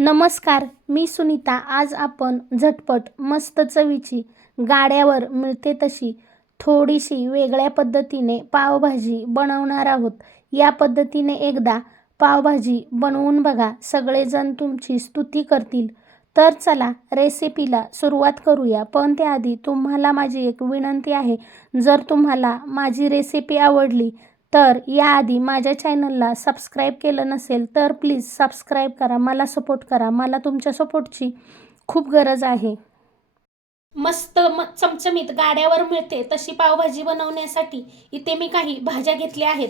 नमस्कार मी सुनीता. आज आपण झटपट मस्त चवीची गाड्यावर मिळते तशी थोडीशी वेगळ्या पद्धतीने पावभाजी बनवणार आहोत. या पद्धतीने एकदा पावभाजी बनवून बघा. सगळेजण तुमची स्तुती करतील. तर चला रेसिपीला सुरुवात करूया. पण त्याआधी तुम्हाला माझी एक विनंती आहे. जर तुम्हाला माझी रेसिपी आवडली तर याआधी माझ्या चॅनलला सबस्क्राईब केलं नसेल तर प्लीज सबस्क्राईब करा मला सपोर्ट करा. मला तुमच्या सपोर्टची खूप गरज आहे. मस्त म चमचमीत गाड्यावर मिळते तशी पावभाजी बनवण्यासाठी इथे मी काही भाज्या घेतल्या आहेत.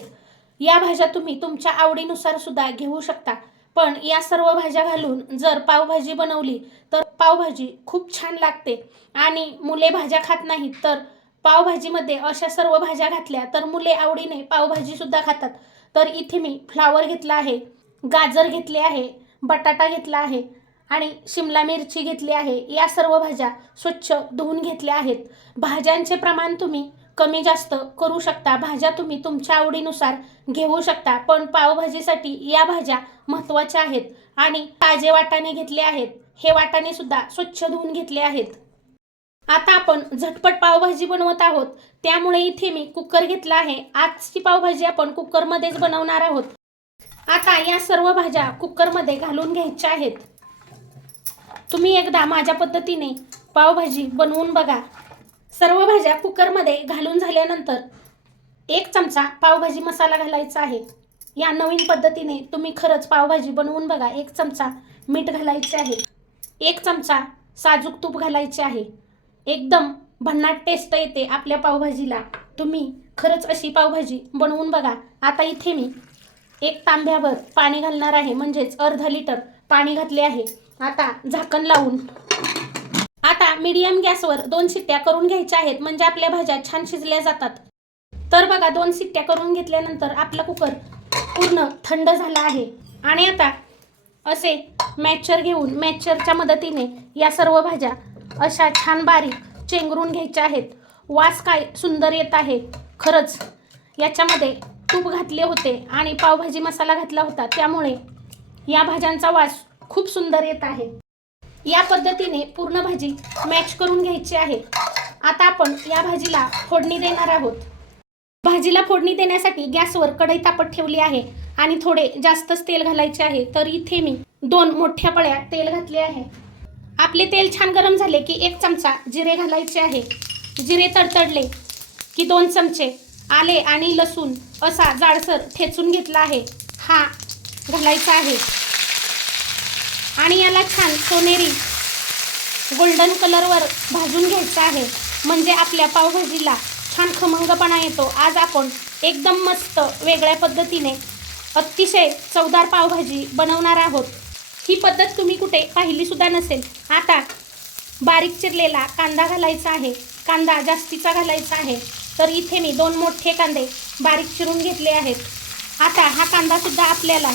या भाज्या तुम्ही तुमच्या आवडीनुसार सुद्धा घेऊ शकता. पण या सर्व भाज्या घालून जर पावभाजी बनवली तर पावभाजी खूप छान लागते. आणि मुले भाज्या खात नाहीत तर पावभाजीमध्ये अशा सर्व भाज्या घातल्या तर मुले आवडीने पावभाजीसुद्धा खातात. तर इथे मी फ्लावर घेतला आहे गाजर घेतले आहे बटाटा घेतला आहे आणि शिमला मिरची घेतली आहे. या सर्व भाज्या स्वच्छ धुवून घेतल्या आहेत. भाज्यांचे प्रमाण तुम्ही कमी जास्त करू शकता. भाज्या तुम्ही तुमच्या आवडीनुसार घेऊ शकता. पण पावभाजीसाठी या भाज्या महत्त्वाच्या आहेत आणि ताजे वाटाणे घेतले आहेत. हे वाटाणे सुद्धा स्वच्छ धुवून घेतले आहेत. आता आपण झटपट पावभाजी बनवत आहोत. त्यामुळे इथे मी कुकर घेतला आहे. आजची पावभाजी आपण कुकरमध्येच बनवणार आहोत. आता या सर्व भाज्या कुकरमध्ये घालून घ्यायच्या आहेत. तुम्ही एकदा माझ्या पद्धतीने पावभाजी बनवून बघा. सर्व भाज्या कुकरमध्ये घालून झाल्यानंतर एक चमचा पावभाजी मसाला घालायचा आहे. या नवीन पद्धतीने तुम्ही खरंच पावभाजी बनवून बघा. एक चमचा मीठ घालायचे आहे. एक चमचा साजूक तूप घालायचे आहे. एकदम भन्नाट टेस्ट येते आपल्या पावभाजीला. तुम्ही खरंच अशी पावभाजी बनवून बघा. आता इथे मी एक तांब्यावर पाणी घालणार आहे. म्हणजेच अर्ध लिटर पाणी घातले आहे. आता झाकण लावून. आता मीडियम गॅसवर दोन शिट्ट्या करून घ्यायच्या आहेत. म्हणजे आपल्या भाज्या छान शिजल्या जातात. तर बघा दोन शिट्ट्या करून घेतल्यानंतर आपला कुकर पूर्ण थंड झाला आहे. आणि आता असे मॅचर घेऊन मॅचरच्या मदतीने या सर्व भाज्या अशा छान बारीक चेंगरून घ्यायच्या आहेत. वास काय सुंदर येत आहे. खरंच याच्यामध्ये तूप घातले होते आणि पावभाजी मसाला घातला होता. त्यामुळे या भाज्यांचा वास खूप सुंदर येत आहे. या पद्धतीने पूर्ण भाजी मॅच करून घ्यायची आहे. आता आपण या भाजीला फोडणी देणार आहोत. भाजीला फोडणी देण्यासाठी गॅसवर कढई तापत ठेवली आहे आणि थोडे जास्तच तेल घालायचे आहे. तर इथे मी दोन मोठ्या पळ्या तेल घातले आहे. आपले तेल छान गरम झाले की एक चमचा जिरे घालायचे आहे. जिरे तडतडले की दोन चमचे आले आणि लसूण असा जाडसर ठेचून घेतला आहे. हा घालायचा आहे. आणि याला छान सोनेरी गोल्डन कलरवर भाजून घ्यायचं आहे. म्हणजे आपल्या पावभाजीला छान खमंगपणा येतो. आज आपण एकदम मस्त वेगळ्या पद्धतीने अतिशय चवदार पावभाजी बनवणार आहोत. ही पद्धत तुम्ही कुठे पाहिली सुद्धा नसेल. आता बारीक चिरलेला कांदा घालायचा आहे. कांदा जास्तीचा घालायचा आहे. तर इथे मी दोन मोठे कांदे बारीक चिरून घेतले आहेत. आता हा कांदासुद्धा आपल्याला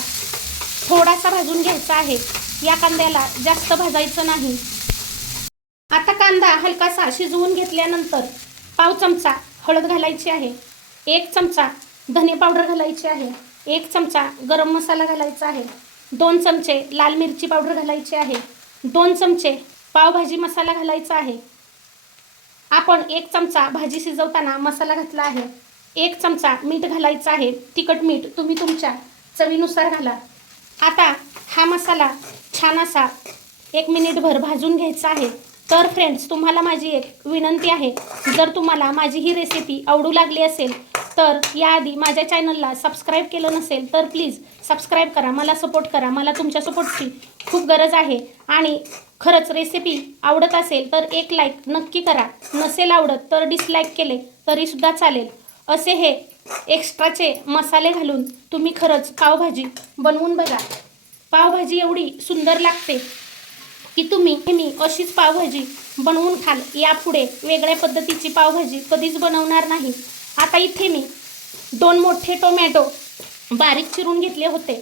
थोडासा भाजून घ्यायचा आहे. या कांद्याला जास्त भाजायचं नाही. आता कांदा हलकासा शिजवून घेतल्यानंतर पाव चमचा हळद घालायची आहे. एक चमचा धने पावडर घालायची आहे. एक चमचा गरम मसाला घालायचा आहे. दोन चमचे लाल मिरची पावडर घालायची आहे. दोन चमचे पावभाजी मसाला घालायचा आहे. आपण एक चमचा भाजी शिजवताना मसाला घातला आहे. एक चमचा मीठ घालायचा आहे. तिखट मीठ तुम्ही तुमच्या चवीनुसार घाला. आता हा मसाला छान असा एक मिनिटभर भाजून घ्यायचा आहे. तर फ्रेंड्स तुम्हाला माझी एक विनंती आहे. जर तुम्हाला माझी ही रेसिपी आवडू लागली असेल तर याआधी माझ्या चॅनलला सबस्क्राईब केलं नसेल तर प्लीज सबस्क्राईब करा मला सपोर्ट करा मला तुमच्या सपोर्टची खूप गरज आहे. आणि खरंच रेसिपी आवडत असेल तर एक लाईक नक्की करा. नसेल आवडत तर डिसलाईक केले तरीसुद्धा चालेल. असे हे एक्स्ट्राचे मसाले घालून तुम्ही खरंच पावभाजी बनवून बघा. पावभाजी एवढी सुंदर लागते की तुम्ही नेहमी अशीच पावभाजी बनवून खाल. यापुढे वेगळ्या पद्धतीची पावभाजी कधीच बनवणार नाही. आता इथे मी दोन मोठे टोमॅटो बारीक चिरून घेतले होते.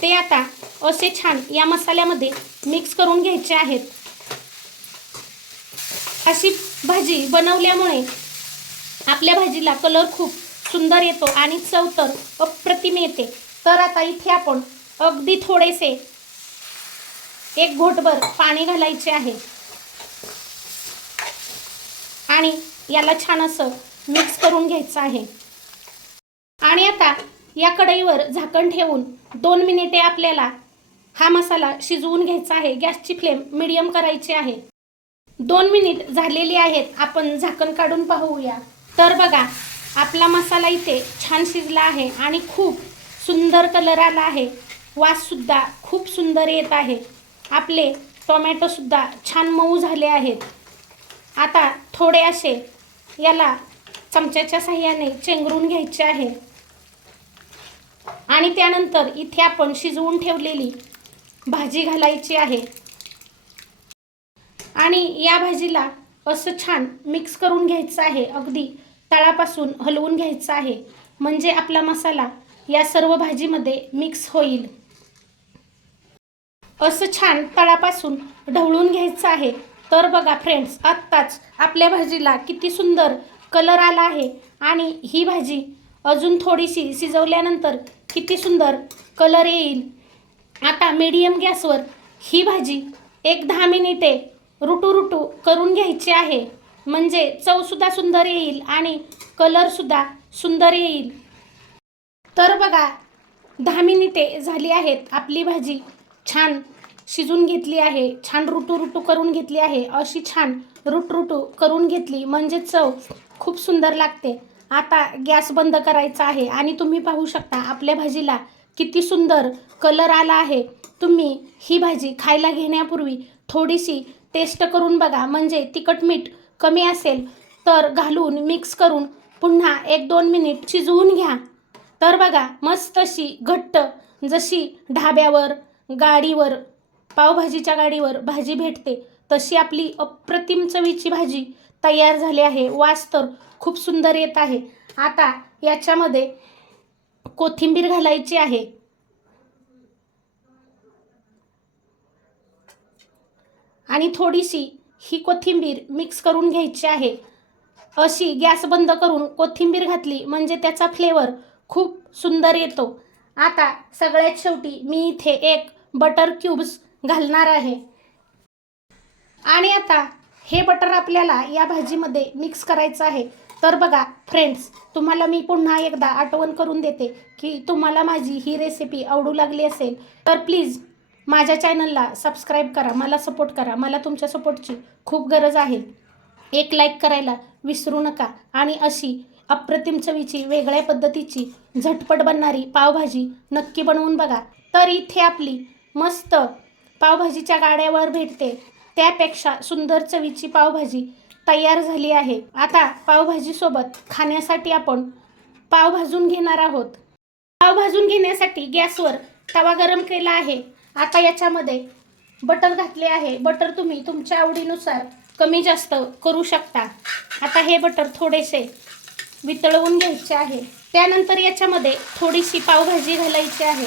ते आता असे छान या मसाल्यामध्ये मिक्स करून घ्यायचे आहेत. अशी भाजी बनवल्यामुळे आपल्या भाजीला कलर खूप सुंदर येतो आणि चव तर अप्रतिम येते. तर आता इथे आपण अगदी थोडेसे एक घोटभर पाणी घालायचे आहे. आणि याला छान असं मिक्स करून घ्यायचं आहे. आणि आता या कढईवर झाकण ठेवून दोन मिनिटे आपल्याला हा मसाला शिजवून घ्यायचा आहे. गॅसची फ्लेम मिडियम करायची आहे. दोन मिनिट झालेली आहेत. आपण झाकण काढून पाहूया. तर बघा आपला मसाला इथे छान शिजला आहे आणि खूप सुंदर कलर आला आहे. वाससुद्धा खूप सुंदर येत आहे. आपले टोमॅटोसुद्धा छान मऊ झाले आहेत. आता थोडे असे याला चमच्याच्या साह्याने चेंगरून घ्यायचे आहे. आणि त्यानंतर इथे आपण शिजवून ठेवलेली भाजी घालायची आहे. आणि या भाजीला असं छान मिक्स करून घ्यायचं आहे. अगदी तळापासून हलवून घ्यायचं आहे. म्हणजे आपला मसाला या सर्व भाजीमध्ये मिक्स होईल. असं छान तळापासून ढवळून घ्यायचं आहे. तर बघा फ्रेंड्स आत्ताच आपल्या भाजीला किती सुंदर कलर आला आहे. आणि ही भाजी अजून थोडीशी शिजवल्यानंतर किती सुंदर कलर येईल. आता मीडियम गॅसवर ही भाजी एक दहा मिनिटे रुटू रुटू करून घ्यायची आहे. म्हणजे चवसुद्धा सुंदर येईल आणि कलरसुद्धा सुंदर येईल. तर बघा दहा मिनिटे झाली आहेत. आपली भाजी छान शिजून घेतली आहे. छान रुटू रुटू करून घेतली आहे. अशी छान रुटरुटू करून घेतली. म्हणजे चव खूप सुंदर लागते. आता गॅस बंद करायचा आहे आणि तुम्ही पाहू शकता आपल्या भाजीला किती सुंदर कलर आला आहे. तुम्ही ही भाजी खायला घेण्यापूर्वी थोडीशी टेस्ट करून बघा. म्हणजे तिखट मीठ कमी असेल तर घालून मिक्स करून पुन्हा एक दोन मिनिट शिजवून घ्या. तर बघा मस्त अशी घट्ट जशी ढाब्यावर गाडीवर पावभाजीच्या गाडीवर भाजी भेटते. तशी आपली अप्रतिम चवीची भाजी तयार झाली आहे. वास तर खूप सुंदर येत आहे. आता याच्यामध्ये कोथिंबीर घालायची आहे. आणि थोडीशी ही कोथिंबीर मिक्स करून घ्यायची आहे. अशी गॅस बंद करून कोथिंबीर घातली म्हणजे त्याचा फ्लेवर खूप सुंदर येतो. आता सगळ्यात शेवटी मी इथे एक बटर क्यूब्स घालणार आहे. आणि आता हे बटर आपल्याला या भाजीमध्ये मिक्स करायचं आहे. तर बघा फ्रेंड्स तुम्हाला मी पुन्हा एकदा आठवण करून देते की तुम्हाला माझी ही रेसिपी आवडू लागली असेल तर प्लीज माझ्या चॅनलला सबस्क्राईब करा मला सपोर्ट करा. मला तुमच्या सपोर्टची खूप गरज आहे. एक लाईक करायला विसरू नका. आणि अशी अप्रतिम चवीची वेगळ्या पद्धतीची झटपट बनणारी पावभाजी नक्की बनवून बघा. तर इथे आपली मस्त पावभाजीच्या गाड्यावर भेटते. त्यापेक्षा सुंदर चवीची पावभाजी तयार झाली आहे. आता पावभाजीसोबत खाण्यासाठी आपण पाव भाजून घेणार आहोत. पाव भाजून घेण्यासाठी गॅसवर तवा गरम केला आहे. आता याच्यामध्ये बटर घातले आहे. बटर तुम्ही तुमच्या आवडीनुसार कमी जास्त करू शकता. आता हे बटर थोडेसे वितळवून घ्यायचे आहे. त्यानंतर याच्यामध्ये थोडीशी पावभाजी घालायची आहे.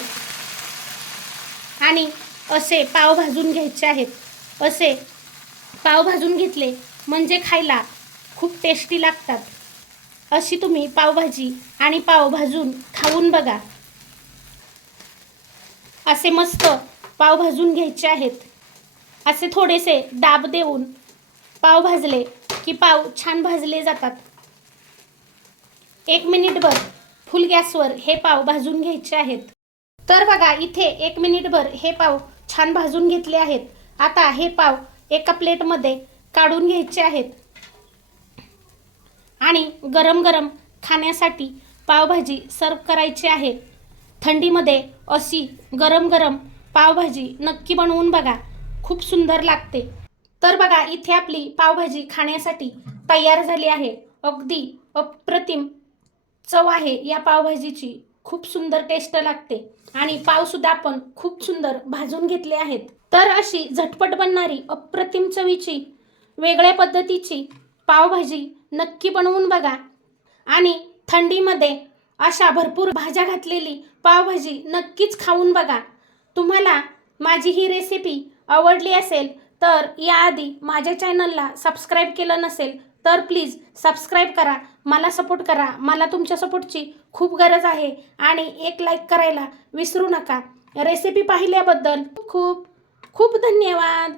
आणि असे पाव भाजून घ्यायचे आहेत. असे पाव भाजून घेतले म्हणजे खायला खूप टेस्टी लागतात. अशी तुम्ही पावभाजी आणि पाव भाजून खाऊन बघा. असे मस्त पाव भाजून घ्यायचे आहेत. असे थोडेसे दाब देऊन पाव भाजले की पाव छान भाजले जातात. एक मिनिटभर फुल गॅसवर हे पाव भाजून घ्यायचे आहेत. तर बघा इथे एक मिनिटभर हे पाव छान भाजून घेतले आहेत. आता हे पाव एका प्लेटमध्ये काढून घ्यायचे आहेत. आणि गरम गरम खाण्यासाठी पावभाजी सर्व करायची आहे. थंडीमध्ये अशी गरम गरम पावभाजी नक्की बनवून बघा. खूप सुंदर लागते. तर बघा इथे आपली पावभाजी खाण्यासाठी तयार झाली आहे. अगदी अप्रतिम चव आहे या पावभाजीची. खूप सुंदर टेस्ट लागते. आणि पावसुद्धा आपण खूप सुंदर भाजून घेतले आहेत. तर अशी झटपट बनणारी अप्रतिम चवीची वेगळ्या पद्धतीची पावभाजी नक्की बनवून बघा. आणि थंडीमध्ये अशा भरपूर भाज्या घातलेली पावभाजी नक्कीच खाऊन बघा. तुम्हाला माझी ही रेसिपी आवडली असेल तर याआधी माझ्या चॅनलला सबस्क्राईब केलं नसेल तर प्लीज सबस्क्राईब करा मला सपोर्ट करा मला तुमच्या सपोर्टची खूप गरज आहे आणि एक लाईक करायला विसरू नका. रेसिपी पाहिल्याबद्दल खूप खूप धन्यवाद.